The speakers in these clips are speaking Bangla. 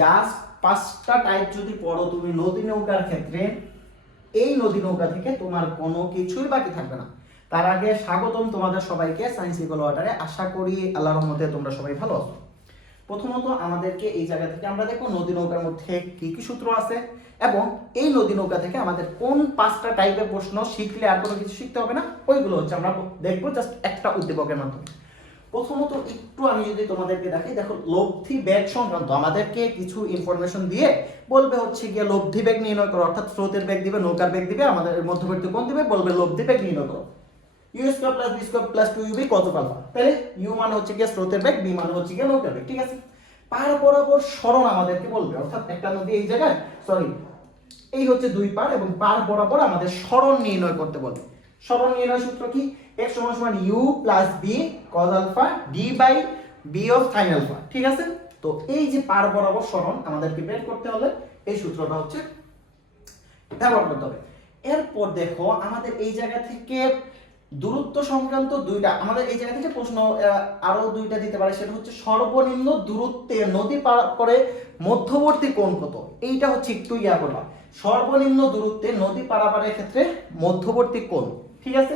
জাস্ট পাঁচটা টাইপ যদি পড়ো তুমি নদী নৌকার ক্ষেত্রে, এই নদী নৌকা থেকে তোমার কোনো কিছুই বাকি থাকবে না। তার আগে স্বাগতম তোমাদের সবাইকে সায়েন্স ইকল ওয়াটারে আশা করি আল্লাহর রহমতে তোমরা সবাই ভালো আছো। প্রথমত আমাদেরকে এই জায়গা থেকে আমরা দেখব নদী নৌকার মধ্যে কি কি সূত্র আছে এবং এই নদী নৌকা থেকে আমাদের কোন পাঁচটা টাইপের প্রশ্ন শিখলে আর কোনো কিছু শিখতে হবে না? ওইগুলো হচ্ছে আমরা দেখব জাস্ট একটা উদ্দীপকের মাধ্যমে। প্রথমত একটু আমি যদি তোমাদেরকে দেখাই, দেখো লব্ধি বেগ সংক্রান্ত আমাদেরকে কিছু ইনফরমেশন দিয়ে বলবে হচ্ছে গিয়ে লব্ধি বেগ নির্ণয় করো, অর্থাৎ স্রোতের বেগ দিবে, নৌকার বেগ দিবে, আমাদের মধ্যবর্তী কোন দিবে, বলবে লব্ধি বেগ নির্ণয় করো। ইউ প্লাস টু হচ্ছে গিয়ে স্রোতের মানে হচ্ছে গিয়ে ঠিক আছে? পার বরাবর সরণ আমাদেরকে বলবে, অর্থাৎ একটা নদী এই জায়গায় সরি এই হচ্ছে দুই পার এবং পার বরাবর আমাদের সরণ নির্ণয় করতে বলবে। সরণ নির্ণয় সূত্র কি? x সমান সমান u plus b cos alpha d by b of sin alpha ঠিক আছে? তো এই যে পার বরাবর সরণ আমাদেরকে বের করতে হলে এই সূত্রটা হচ্ছে ব্যবহার করতে হবে। এরপর দেখো আমাদের এই জায়গা থেকে দূরত্ব সংক্রান্ত দুইটা, আমাদের এই জায়গা থেকে প্রশ্ন আরও দুইটা দিতে পারে, সেটা হচ্ছে সর্বনিম্ন দূরত্বে নদী পার করে মধ্যবর্তী কোণ কত? এইটা হচ্ছে একটু ইয়া করবা। সর্বনিম্ন দূরত্বে নদী পারাপারের ক্ষেত্রে মধ্যবর্তী কোণ, ঠিক আছে?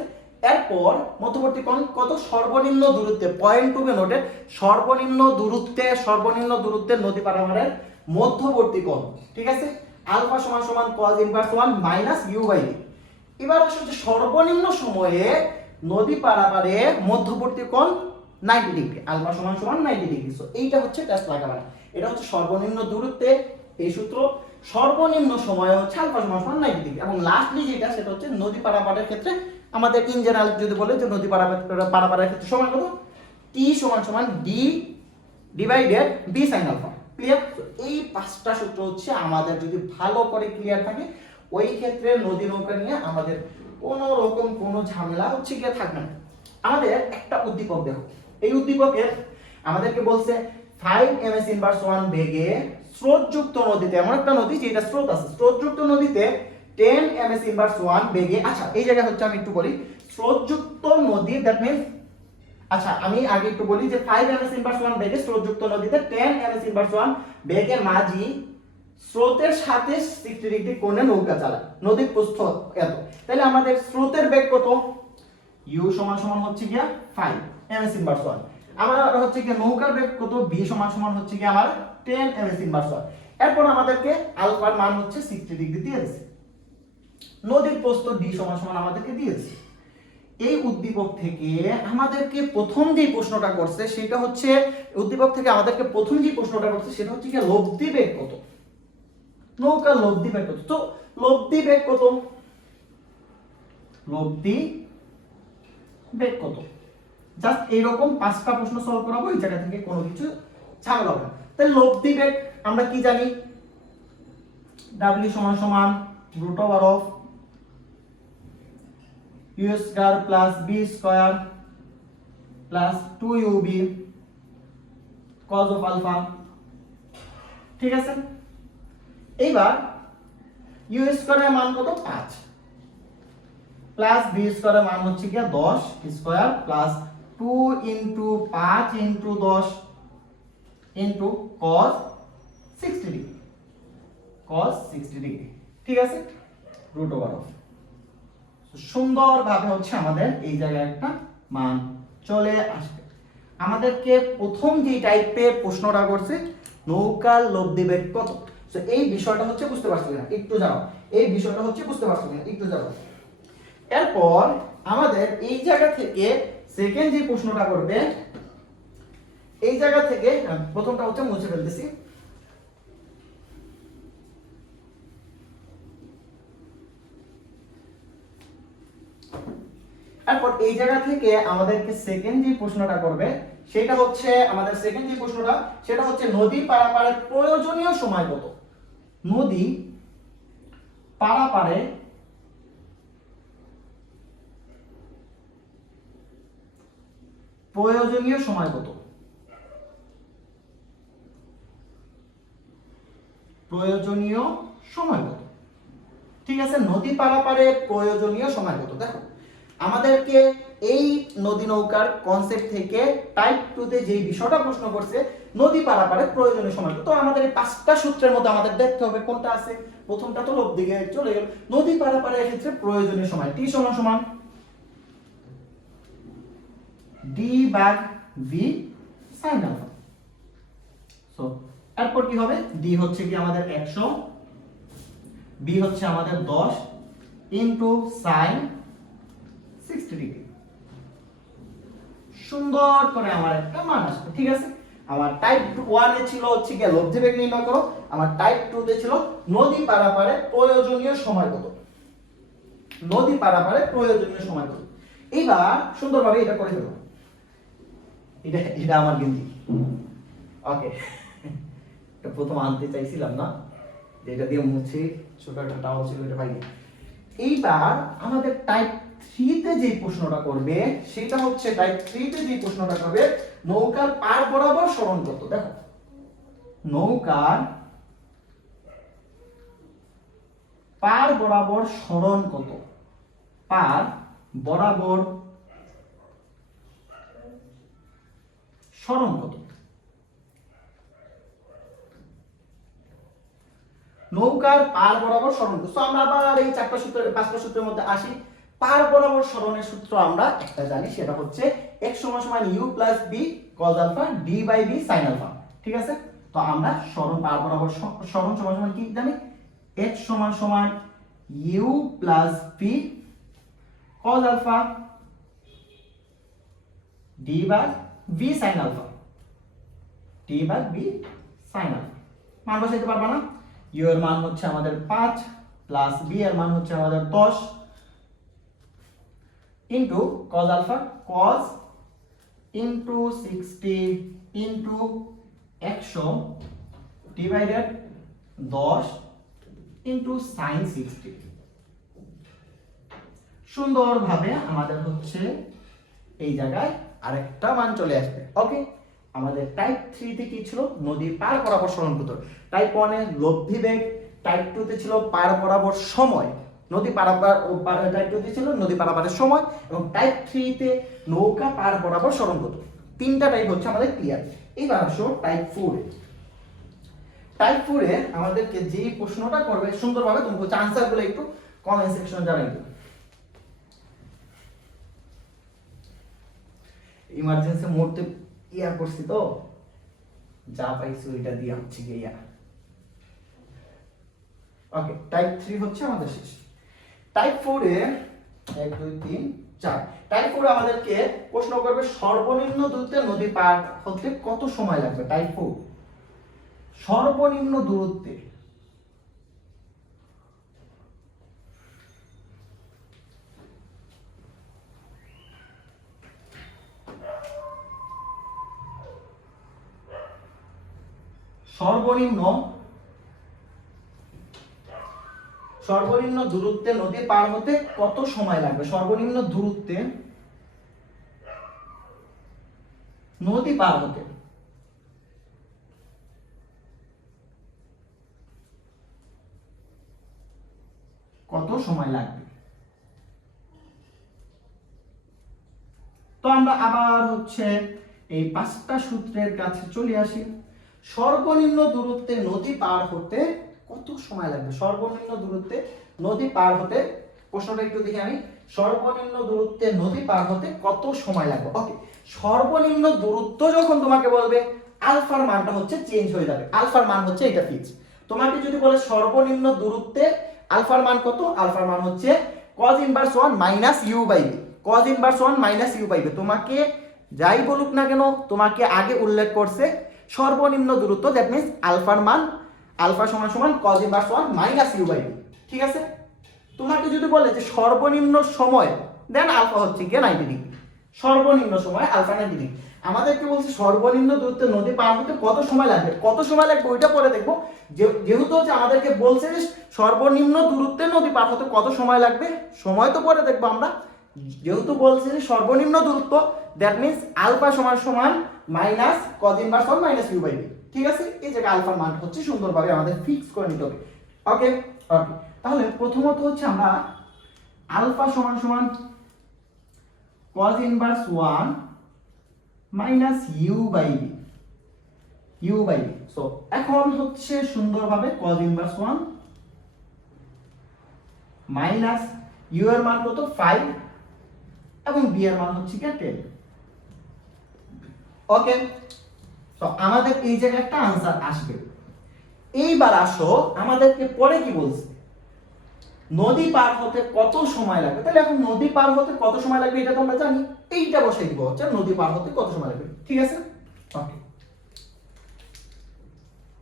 এরপর মধ্যবর্তী কোণ কত? সর্বনিম্ন দূরত্বে পয়েন্ট টু বে নোটে সর্বনিম্ন দূরত্বে সর্বনিম্ন দূরত্বে নদী পারাপারের মধ্যবর্তী কোণ, ঠিক আছে? আলফা সমান সমান cos inverse 1 minus U by এবার আসলে হচ্ছে সর্বনিম্ন সময়ে নদী পারাপারে মধ্যবর্তী কোণ 90 ডিগ্রি, আলফা সমান সমান 90 ডিগ্রি। সো এইটা হচ্ছে টেস্ট লাগাবেনা এটা হচ্ছে সর্বনিম্ন দূরত্বে এই সূত্র। সর্বনিম্ন সময় হচ্ছে আলফা সমান সমান 90 ডিগ্রি। এবং লাস্টলি যেটা, সেটা হচ্ছে নদী পারাপারের ক্ষেত্রে আমাদের ইন জেনারেল যদি বলে যে নদী পারাপার, পারাপারের ক্ষেত্রে সমান কত? টি সমান সমান D divided B sine alpha clear এই পাঁচটা সূত্র হচ্ছে আমাদের যদি ভালো করে ক্লিয়ার থাকে ওই ক্ষেত্রে নদী নৌকা নিয়ে আমাদের কোনো রকম কোনো ঝামেলা হচ্ছে গিয়ে থাকবে না। আমাদের একটা উদ্দীপক দেখো এই উদ্দীপকের আমাদেরকে বলছে five M S inverse one বেগে স্রোতযুক্ত নদীতে, এমন একটা নদী যেটা স্রোত আছে। স্রোতযুক্ত নদীতে ten M S inverse one বেগে আচ্ছা এই জায়গায় হচ্ছে আমি একটু বলি। স্রোতযুক্ত নদী দ্যাট মিনস আচ্ছা আমি আগে একটু বলি যে 5 এমএস ইনভার্স 1 বেগে স্রোতযুক্ত নদীতে 10 এমএস ইনভার্স 1 বেগের মাঝি স্রোতের সাথে 60 ডিগ্রি কোণে নৌকা চালায়। নদীর প্রস্থ এত। তাহলে আমাদের স্রোতের বেগ কত? U সমান সমান হচ্ছে গিয়া 5 এমএস ইনভার্স 1 আমার হচ্ছে কি নৌকার বেগ কত? V সমান সমান হচ্ছে কি আমার 10 এমএস ইনভার্স 1 এরপর আমাদেরকে আলফার মান হচ্ছে 60 ডিগ্রি দিয়েছে নদীর প্রস্থ d সমান সমান আমাদেরকে দিয়েছে এই উদ্দীপক থেকে আমাদেরকে প্রথম যে প্রশ্নটা করছে, সেটা হচ্ছে, উদ্দীপক থেকে আমাদেরকে প্রথম যে প্রশ্নটা করছে, সেটা হচ্ছে কি লব্ধি বেগ কত? নৌকা লব্ধি বেগ কত তো লব্ধি বেগ কত লব্ধি বেগ কত জাস্ট এইরকম পাঁচটা প্রশ্ন সলভ করাবো, এই জায়গা থেকে কোনো কিছু ঝামেলা হবে তাহলে লব্ধি বেগ আমরা কি জানি? ডাব্লিউ সমান সমান root over of u square plus B square plus two U B cos of alpha ঠিক আছে? এইবার ইউ স্কয়ারের মান কত? পাঁচ। প্লাস বি স্কয়ারের মান হচ্ছে কি দশ স্কয়ার প্লাস টু ইন্টু পাঁচ ইন্টু দশ into cos sixty degree cos sixty degree ঠিক আছে? রুট ওভার অফ সুন্দরভাবে হচ্ছে আমাদের এই জায়গায় একটা মান চলে আসবে। আমাদেরকে প্রথম যে টাইপের প্রশ্নটা করছে, নৌকার লব্ধি বেগ কত? তো এই বিষয়টা হচ্ছে বুঝতে পারছ না একটু যাও এই বিষয়টা হচ্ছে বুঝতে পারছ না একটু যাও এরপর আমাদের এই জায়গা থেকে সেকেন্ড যে প্রশ্নটা করবে, এই জায়গা থেকে প্রথমটা হচ্ছে মুছে ফেলতেছি। তারপর এই জায়গা থেকে আমাদেরকে সেকেন্ড যে প্রশ্নটা করবে, সেটা হচ্ছে আমাদের সেকেন্ড যে প্রশ্নটা, সেটা হচ্ছে নদী পারাপারের প্রয়োজনীয় সময় কত? নদী পারাপারে প্রয়োজনীয় সময় কত? প্রয়োজনীয় সময় কত? ঠিক আছে, নদী পারাপারে প্রয়োজনীয় সময় কত? দেখো, আমাদেরকে এই নদী নৌকার কনসেপ্ট থেকে টাইপ টুতে যে বিষয়টা প্রশ্ন করছে নদী পারাপারে প্রয়োজনীয় সময়। তো আমাদের এই পাঁচটা সূত্রের মধ্যে আমাদের দেখতে হবে কোনটা আছে। প্রথমটা তো লোভ দিকে চলে গেল। নদী পারাপারে ক্ষেত্রে প্রয়োজনীয় সময় টি সমান সমান D by V sine alpha so এরপর কি হবে? ডি হচ্ছে কি আমাদের একশো বি হচ্ছে আমাদের দশ ইন্টু সাইন সিক্সটি ডিগ্রি সুন্দর করে আমার একটা মান আসবে, ঠিক আছে? আমার টাইপ ওয়ানে ছিল হচ্ছে গিয়ে লব্ধি বেগ নির্ণয় করো। আমার টাইপ টু তে ছিল নদী পারাপারে প্রয়োজনীয় সময় কত? নদী পারাপারে প্রয়োজনীয় সময় কত? এইবার সুন্দরভাবে এটা করে ফেলব এটা এটা আমার গেঞ্জি। ওকে। এটা প্রথম আনতে চাইছিলাম না। যে এটা দিয়ে মুছে, ছোট একটা টাওয়াল ছিল, এটা পাইনি। এইবার আমাদের টাইপ থ্রিতে যে প্রশ্নটা করবে, সেটা হচ্ছে টাইপ থ্রিতে যে প্রশ্নটা করবে, নৌকার পার বরাবর কত দেখো, নৌকার পার বরাবর সরণ কত? পার বরাবর সরণ কত? নৌকার পার বরাবর সরণ তো আমরা আবার এই চারটা সূত্রের পাঁচটা সূত্রের মধ্যে আসি। পার বরাবর সরণের সূত্র আমরা একটা জানি, সেটা হচ্ছে x সমান সমান u plus b cos alpha d by b sin alpha ঠিক আছে? তো আমরা সরণ পার বরাবর সরণ সমান সমান কি জানি? x সমান সমান u plus b cos alpha d by v sin alpha d by b sin alpha মান বসাইতে পারবা না? u এর মান হচ্ছে আমাদের 5 প্লাস b এর মান হচ্ছে আমাদের 10 into cos alpha cos into 60 into 100 divided 10 into sin 60 সুন্দরভাবে আমাদের হচ্ছে এই জায়গায় আরেকটা মান চলে আসবে। ওকে আমাদের টাইপ থ্রিতে কি ছিল? নদী পার বরাবর সরণ টাইপ ওয়ানে লব্ধি বেগ টাইপ টুতে ছিল পার বরাবর সময়। নদী পারাপার টাইপ টুতে ছিল নদী পারাপারের সময় এবং টাইপ থ্রিতে নৌকা পার বরাবর সরণ কত তিনটা টাইপ হচ্ছে আমাদের ক্লিয়ার এবার আসো টাইপ ফোরে টাইপ ফোরে আমাদেরকে যে প্রশ্নটা করবে, সুন্দরভাবে তুমি হচ্ছে আনসারগুলো একটু কমেন্ট সেকশনে জানাই দিও। ইমার্জেন্সি মুহূর্তে ইয়া করছি তো। যা পাইছি ওইটা দিয়ে হচ্ছে গিয়ে ওকে টাইপ থ্রি হচ্ছে আমাদের শেষ। টাইপ ফোরে এক, দুই, তিন, চার। টাইপ ফোরে আমাদেরকে প্রশ্ন করবে সর্বনিম্ন দূরত্বে নদী পার হতে কত সময় লাগবে? টাইপ ফোর সর্বনিম্ন দূরত্বে। সর্বনিম্ন সর্বনিম্ন দূরত্বে নদী পার হতে কত সময় লাগবে? সর্বনিম্ন দূরত্বে নদী পার হতে। কত সময় লাগবে? তো আমরা আবার হচ্ছে এই পাঁচটা সূত্রের কাছে চলে আসি। সর্বনিম্ন দূরত্বে নদী পার হতে কত সময় লাগবে? সর্বনিম্ন দূরত্বে নদী পার হতে, প্রশ্নটা একটু দেখি আমি, সর্বনিম্ন দূরত্বে নদী পার হতে কত সময় লাগবে? ওকে সর্বনিম্ন দূরত্ব যখন তোমাকে বলবে, আলফার মানটা হচ্ছে চেঞ্জ হয়ে যাবে। আলফার মান হচ্ছে এটা ফিক্স তোমাকে যদি বলে সর্বনিম্ন দূরত্বে আলফার মান কত? আলফার মান হচ্ছে cos inverse 1 minus U by B cos inverse 1 minus U by তোমাকে যাই বলুক না কেন, তোমাকে আগে উল্লেখ করছে সর্বনিম্ন দূরত্ব দ্যাট মিন্স আলফার মান আলফা সমান সমান cos inverse 1 minus U by B ঠিক আছে? তোমাকে যদি বলে যে সর্বনিম্ন সময় দেন আলফা হচ্ছে কি 90 ডিগ্রি সর্বনিম্ন সময় আলফা 90 ডিগ্রি আমাদেরকে বলছে সর্বনিম্ন দূরত্বে নদী পার হতে কত সময় লাগবে? কত সময় লাগবে? ওইটা পরে দেখব। যেহেতু হচ্ছে আমাদেরকে বলছে যে সর্বনিম্ন দূরত্বে নদী পার হতে কত সময় লাগবে? সময় তো পরে দেখব আমরা। যেহেতু বলছে যে সর্বনিম্ন দূরত্ব দ্যাট মিন্স আলফা সমান সমান minus cos inverse one minus U by ঠিক আছে? এই জায়গায় আলফার মান হচ্ছে সুন্দরভাবে আমাদের ফিক্স করে নিতে হবে। ওকে ওকে তাহলে প্রথমত হচ্ছে আমরা আলফা সমান সমান cos inverse 1 minus U by U by so এখন হচ্ছে সুন্দরভাবে cos ইনভার্স 1 মাইনাস ইউ এর মান কত? 5 এবং বি এর মান হচ্ছে কি 10 ওকে তো আমাদের এই জায়গায় একটা আনসার আসবে। এইবার আসো, আমাদেরকে পরে কি বলছে? নদী পার হতে কত সময় লাগবে? তাহলে এখন নদী পার হতে কত সময় লাগবে এটা তো আমরা জানি। এইটা বসাই দিব হচ্ছে নদী পার হতে কত সময় লাগবে। ঠিক আছে?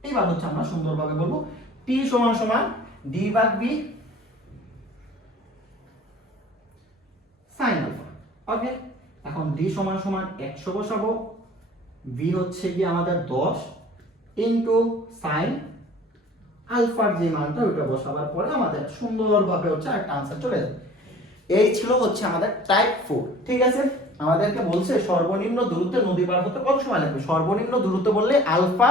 এইবার হচ্ছে আমরা সুন্দরভাবে বলব। টি সমান সমান ডি ভাগ বি সাইন আলফা ওকে এখন ডি সমান সমান একশো বসাবো। বি হচ্ছে কি আমাদের দশ ইন্টু সাইন আলফার যে মানটা ওইটা বসাবার পরে আমাদের সুন্দরভাবে হচ্ছে একটা আনসার চলে যাবে। এই ছিল হচ্ছে আমাদের টাইপ ফোর ঠিক আছে? আমাদেরকে বলছে সর্বনিম্ন দূরত্বে নদী পার হতে কত সময় লাগবে? সর্বনিম্ন দূরত্ব বললে আলফা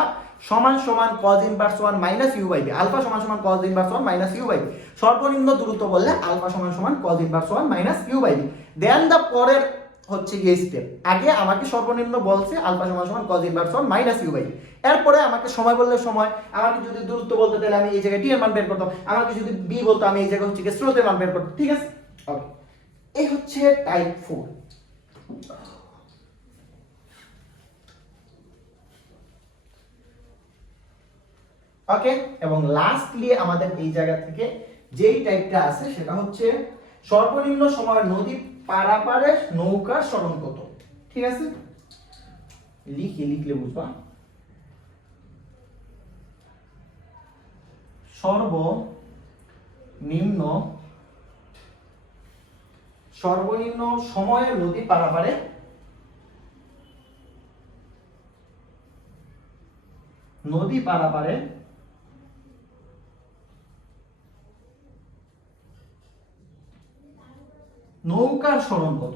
সমান সমান cos inverse one minus U by alpha সমান সমান cos inverse one minus U by সর্বনিম্ন দূরত্ব বললে আলফা সমান সমান cos inverse one minus U by B then the পরের হচ্ছে গিয়ে স্টেপ আগে আমাকে সর্বনিম্ন বলছে আলফা সমান সমান cos inverse one minus U by এরপরে আমাকে সময় বললে সময়, আমাকে যদি দূরত্ব বলতে তাহলে আমি এই জায়গায় টি এর মান বের করতাম, আমাকে যদি বি বলতো আমি এই জায়গায় হচ্ছে গিয়ে স্রোতের মান বের করতাম, ঠিক আছে? ওকে এই হচ্ছে টাইপ ফোর ওকে এবং লাস্টলি আমাদের এই জায়গা থেকে যেই টাইপটা আছে সেটা হচ্ছে সর্বনিম্ন সময় নদী পারাপারে নৌকার সরণ কত ঠিক আছে? লিখে, লিখলে বুঝবা। সর্বনিম্ন সর্বনিম্ন সময়ে নদী পারাপারে নদী পারাপারে নৌকার সরণ কত?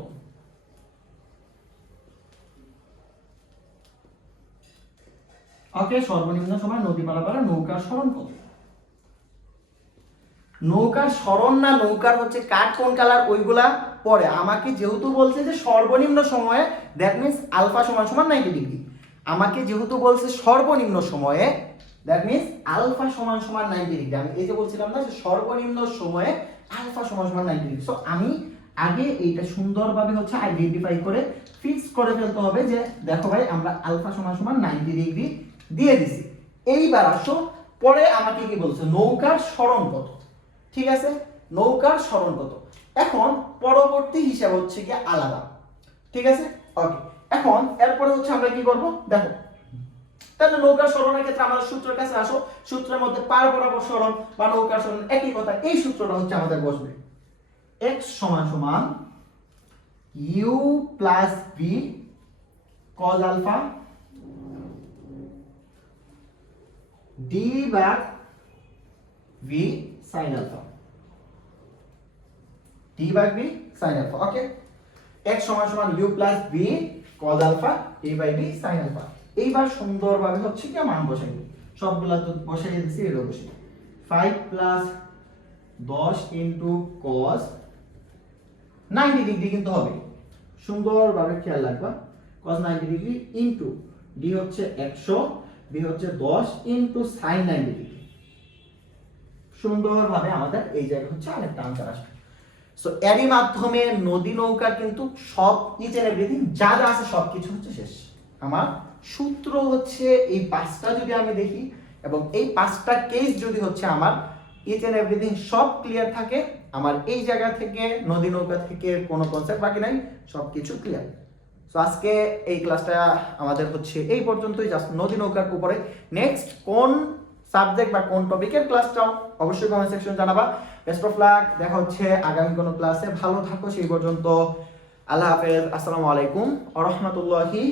ওকে সর্বনিম্ন সময় নদী পারাপারে নৌকার সরণ কত? নৌকার সরণ না নৌকার হচ্ছে কাঠ কোন কালার, ওইগুলা পরে। আমাকে যেহেতু বলছে যে সর্বনিম্ন সময়ে দ্যাট মিন্স আলফা সমান সমান নাইনটি ডিগ্রি। আমাকে যেহেতু বলছে সর্বনিম্ন সময়ে দ্যাট মিন্স আলফা সমান সমান নাইনটি ডিগ্রি। আমি এই যে বলছিলাম না যে সর্বনিম্ন সময়ে আলফা সমান সমান নাইনটি ডিগ্রি। সো আমি আগে এইটা সুন্দরভাবে হচ্ছে আইডেন্টিফাই করে ফিক্স করে ফেলতে হবে যে, দেখো ভাই, আমরা আলফা সমান সমান নাইনটি ডিগ্রি দিয়ে দিছি। এইবার আসো, পরে আমাকে কি বলছে? নৌকার সরণ কত? ঠিক আছে? নৌকার সরণ কত? এখন পরবর্তী হিসাব হচ্ছে কি আলাদা। ঠিক আছে? ওকে এখন এরপরে হচ্ছে আমরা কি করব? দেখো। তাহলে নৌকার স্মরণের ক্ষেত্রে আমাদের সূত্রের কাছে আসো। সূত্রের মধ্যে পার বরাবর স্মরণ বা নৌকার সরণ একই কথা। এই সূত্রটা হচ্ছে আমাদের বসবে। X সমান সমান u plus b cos alpha d by v sin alpha d by v sin alpha okay x সমান সমান u plus b cos alpha d by v sin alpha এইবার সুন্দরভাবে হচ্ছে কি, মান বসাই সবগুলা তো বসাই দিচ্ছি এর বসে 5 প্লাস 10 ইনটু cos 90 ডিগ্রি কিন্তু হবে। সুন্দরভাবে খেয়াল রাখবা, cos 90 ডিগ্রি ইনটু d হচ্ছে 100 b হচ্ছে 10 ইনটু sin 90 ডিগ্রি। সুন্দরভাবে আমাদের এই জায়গায় হচ্ছে আরেকটা আনসার আসবে। সো এরই মাধ্যমে নদী নৌকার কিন্তু সব ইচ এন্ড এভরিথিং যা যা আছে সব কিছু হচ্ছে শেষ। আমার সূত্র হচ্ছে এই পাঁচটা যদি আমি দেখি, এবং এই পাঁচটা কেস যদি হচ্ছে আমার ইচ এন্ড এভরিথিং সব ক্লিয়ার থাকে আমার এই জায়গা থেকে, নদী নৌকা থেকে কোনো কনসেপ্ট বাকি নাই সব কিছু ক্লিয়ার সো আজকে এই ক্লাসটা আমাদের হচ্ছে এই পর্যন্তই জাস্ট নদী নৌকার উপরে। নেক্সট কোন সাবজেক্ট বা কোন টপিকের ক্লাসটাও অবশ্যই কমেন্ট সেকশন জানাবা। বেস্ট অফ লাক দেখা হচ্ছে আগামী কোনো ক্লাসে ভালো থাকো, সেই পর্যন্ত। আল্লাহ হাফেজ, আসসালামু আলাইকুম আ রহমতুল্লাহি